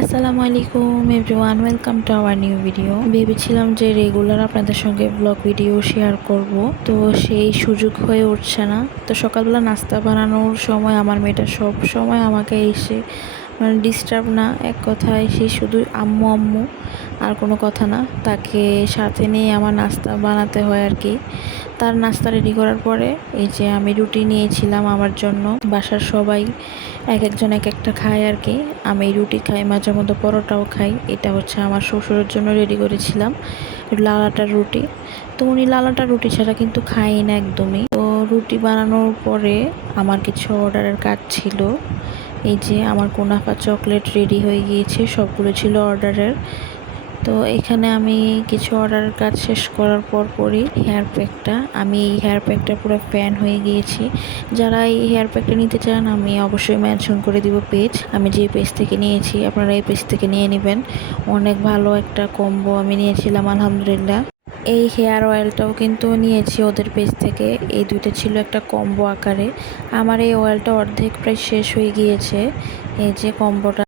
আসসালামু আলাইকুম everyone, welcome to our new video. ভেবেছিলাম যে রেগুলার আপনাদের সঙ্গে ব্লগ ভিডিও শেয়ার করব, তো সেই সুযোগ হয়ে উঠছে না। তো সকালবেলা নাস্তা বানানোর সময় আমার মেয়েটা সব সময় আমাকে এসে ডিস্টার্ব না, এক কথায় সে শুধু আম্মু আম্মু, আর কোনো কথা না। তাকে সাথে নিয়ে আমার নাস্তা বানাতে হয় আর কি। তার নাস্তা রেডি করার পরে এই যে আমি রুটি নিয়েছিলাম আমার জন্য। বাসার সবাই এক একজন এক একটা খায় আর কি। আমি রুটি খাই, মাঝে মধ্যে পরোটাও খাই। এটা হচ্ছে আমার শ্বশুরের জন্য রেডি করেছিলাম, লালাটার রুটি। তো উনি লালাটার রুটি ছাড়া কিন্তু খাই না একদমই। তো রুটি বানানোর পরে আমার কিছু অর্ডারের কাজ ছিল। এই যে আমার কুনাফা চকলেট রেডি হয়ে গিয়েছে, সবগুলো ছিল অর্ডারের। তো এখানে আমি কিছু অর্ডারের কাজ শেষ করার পরই হেয়ার প্যাকটা, আমি এই হেয়ার প্যাকটা পুরো ফ্যান হয়ে গিয়েছি। যারা এই হেয়ার প্যাকটা নিতে চান আমি অবশ্যই মেনশন করে দিব পেজ। আমি যে পেজ থেকে নিয়েছি আপনারা এই পেজ থেকে নিয়ে নেবেন। অনেক ভালো একটা কম্বো আমি নিয়েছিলাম আলহামদুলিল্লাহ। এই হেয়ার অয়েলটাও কিন্তু নিয়েছি ওদের পেজ থেকে। এই দুইটা ছিল একটা কম্বো আকারে। আমার এই অয়েলটা অর্ধেক প্রায় শেষ হয়ে গিয়েছে। এই যে কম্বোটা